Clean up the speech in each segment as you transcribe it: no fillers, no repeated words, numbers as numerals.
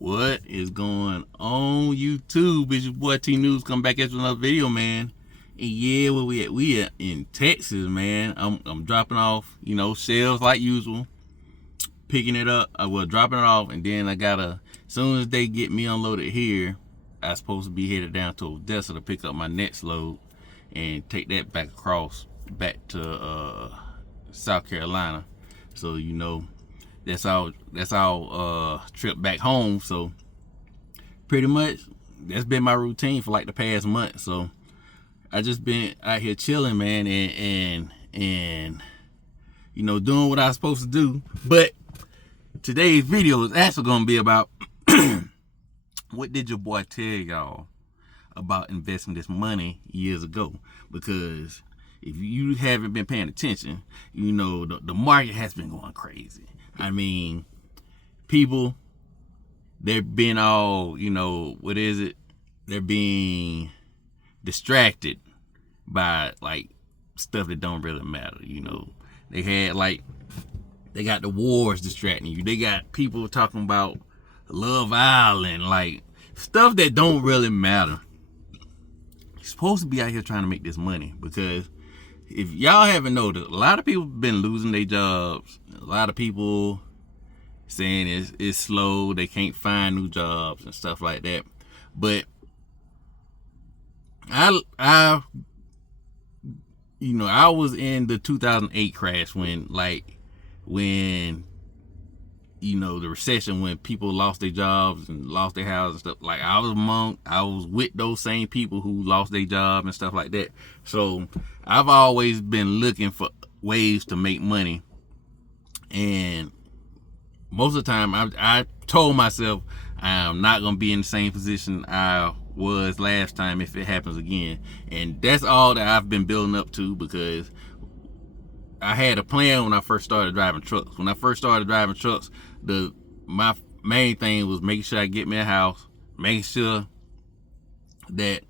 What is going on YouTube? It's your boy T News come back at you another video, man. And yeah, where we at? We at in Texas, man. I'm dropping off, shells like usual. Picking it up, dropping it off, and then I gotta, as soon as they get me unloaded here, I'm supposed to be headed down to Odessa to pick up my next load and take that back to South Carolina. So that's our trip back home. So pretty much that's been my routine for like the past month. So I just been out here chilling, man, and doing what I was supposed to do. But today's video is actually gonna be about what did your boy tell y'all about investing this money years ago? Because if you haven't been paying attention, the market has been going crazy. I mean, people, they're being all, they're being distracted by like stuff that don't really matter. They got the wars distracting you. They got people talking about Love Island, like stuff that don't really matter. You're supposed to be out here trying to make this money, because if y'all haven't noticed, a lot of people have been losing their jobs. A lot of people saying it's slow, they can't find new jobs and stuff like that. But I was in the 2008 crash when the recession, when people lost their jobs and lost their houses and stuff. Like I was with those same people who lost their job and stuff like that. So I've always been looking for ways to make money, and most of the time I told myself I'm not gonna be in the same position I was last time if it happens again. And that's all that I've been building up to, because I had a plan when I first started driving trucks. When I first started driving trucks, my main thing was making sure I get me a house, making sure that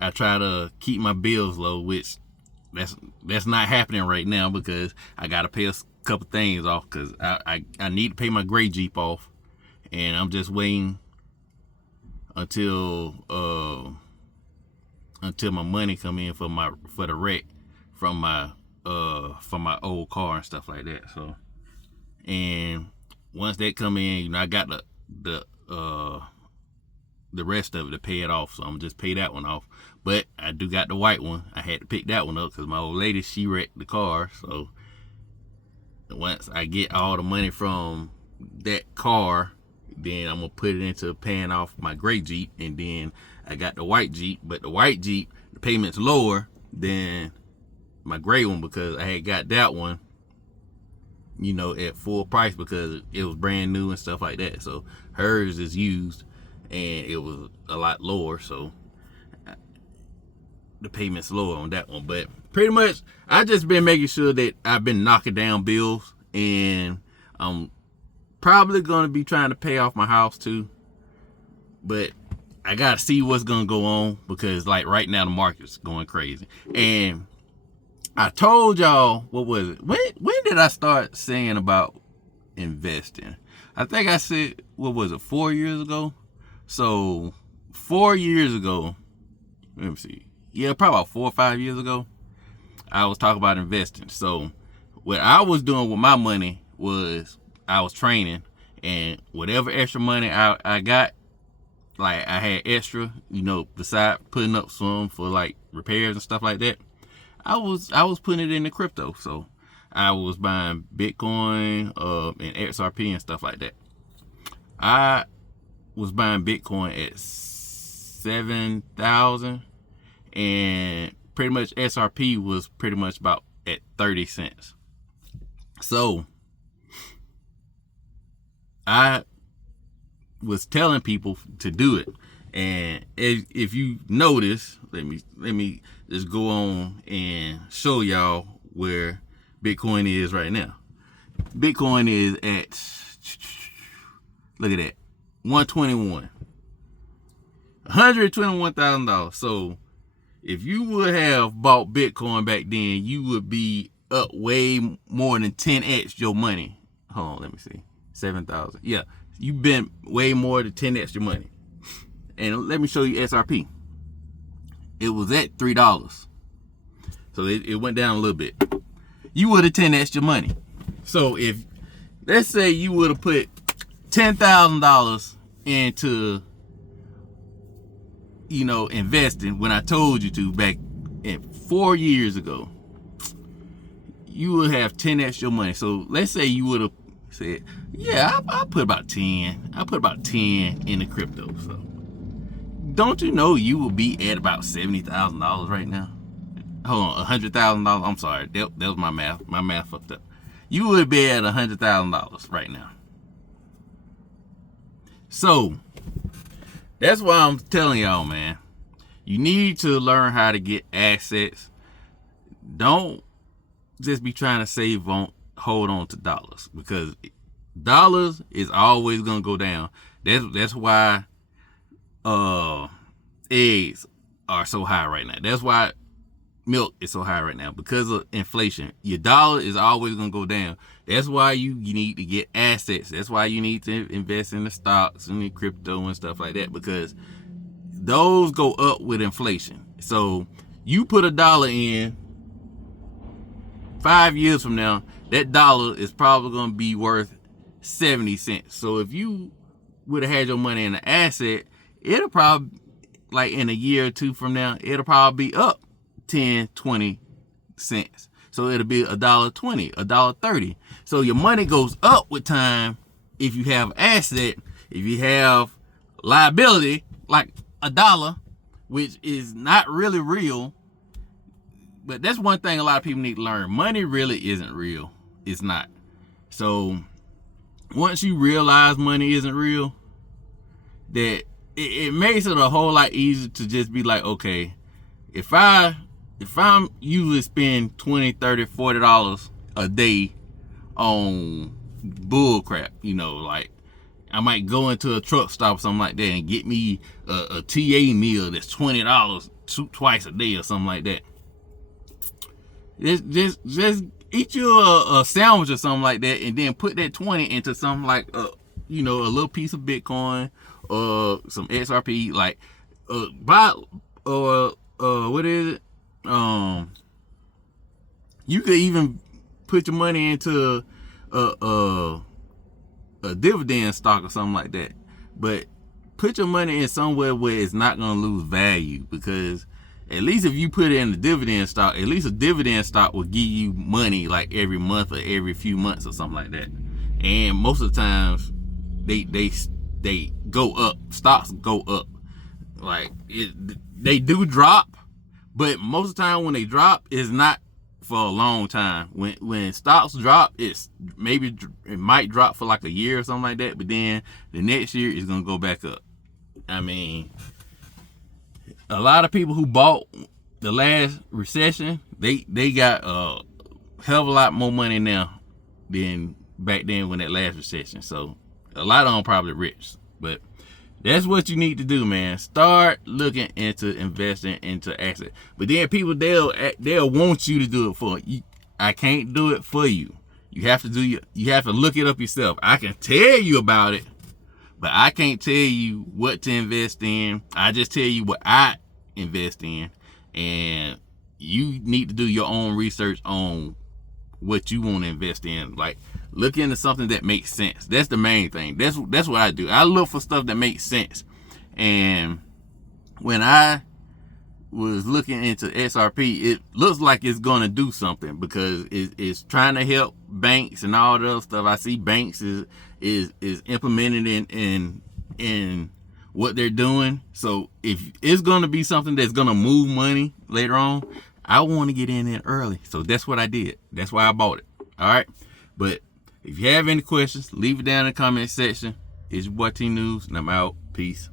I try to keep my bills low, which that's not happening right now, because I got to pay a couple things off, because I need to pay my gray Jeep off, and I'm just waiting until my money come in for the wreck from my old car and stuff like that. So, and once that come in, I got the rest of it to pay it off. So I'm just pay that one off. But I do got the white one. I had to pick that one up because my old lady, she wrecked the car. So once I get all the money from that car, then I'm gonna put it into paying off my gray Jeep. And then I got the white Jeep, but the white Jeep, the payment's lower than my gray one, because I had got that one, at full price, because it was brand new and stuff like that. So hers is used and it was a lot lower, so the payment's lower on that one. But pretty much I just been making sure that I've been knocking down bills, and I'm probably gonna be trying to pay off my house too. But I gotta see what's gonna go on, because like right now the market's going crazy. And I told y'all, what was it? When did I start saying about investing? I think I said, 4 years ago? So 4 years ago, let me see. Yeah, probably about 4 or 5 years ago, I was talking about investing. So what I was doing with my money was I was training, and whatever extra money I got, like I had extra, beside putting up some for like repairs and stuff like that, I was putting it into crypto. So I was buying Bitcoin and XRP and stuff like that. I was buying Bitcoin at 7,000, and pretty much XRP was pretty much about at 30 cents. So I was telling people to do it. And if you notice, let me just go on and show y'all where Bitcoin is right now. Bitcoin is at, look at that, $121,000. So if you would have bought Bitcoin back then, you would be up way more than 10x your money. Hold on, let me see. 7,000. Yeah, You've been way more than 10x your money. And let me show you SRP. It was at $3. So it went down a little bit. You would have 10x your money. So if, let's say you would have put $10,000 into, investing when I told you to back 4 years ago, you would have 10x your money. So let's say you would have said, yeah, I'll put about 10. I'll put about 10 in the crypto. So don't you know you will be at about $70,000 right now? Hold on, $100,000. I'm sorry, that was my math. My math fucked up. You would be at $100,000 right now. So that's why I'm telling y'all, man. You need to learn how to get assets. Don't just be trying to hold on to dollars, because dollars is always gonna go down. That's why eggs are so high right now. That's why milk is so high right now, because of inflation. Your dollar is always gonna go down. That's why you need to get assets. That's why you need to invest in the stocks and the crypto and stuff like that, because those go up with inflation. So you put $1 in, 5 years from now, that dollar is probably gonna be worth 70 cents. So if you would have had your money in an asset, it'll probably, like in a year or two from now, it'll probably be up 10, 20 cents. So it'll be $1.20, $1.30. So your money goes up with time if you have asset. If you have liability, like $1, which is not really real. But that's one thing a lot of people need to learn. Money really isn't real. It's not. So once you realize money isn't real, that it makes it a whole lot easier to just be like, okay, if I'm usually spend $20, $30, $40 a day on bull crap, like I might go into a truck stop or something like that and get me a TA meal that's $20 twice a day or something like that. Just eat you a sandwich or something like that, and then put that 20 into something like a little piece of Bitcoin or some XRP, like buy what is it? You could even put your money into a dividend stock or something like that. But put your money in somewhere where it's not gonna lose value, because at least if you put it in the dividend stock, at least a dividend stock will give you money like every month or every few months or something like that. And most of the times they go up. Stocks go up. Like they do drop, but most of the time when they drop, it's not for a long time. When stocks drop, it might drop for like a year or something like that, but then the next year it's gonna go back up. I mean, a lot of people who bought the last recession, they got a hell of a lot more money now than back then when that last recession. So a lot of them probably rich. But that's what you need to do, man. Start looking into investing into assets. But then people, they'll want you to do it for you. I can't do it for you. You have to look it up yourself. I can tell you about it, but I can't tell you what to invest in. I just tell you what I invest in, and you need to do your own research on what you want to invest in. Like, look into something that makes sense. That's the main thing. That's what I do. I look for stuff that makes sense. And when I was looking into XRP, it looks like it's gonna do something, because it's trying to help banks and all the other stuff. I see banks is implemented in what they're doing. So if it's gonna be something that's gonna move money later on, I want to get in there early. So that's what I did. That's why I bought it. All right. But if you have any questions, leave it down in the comment section. It's your boy T News, and I'm out. Peace.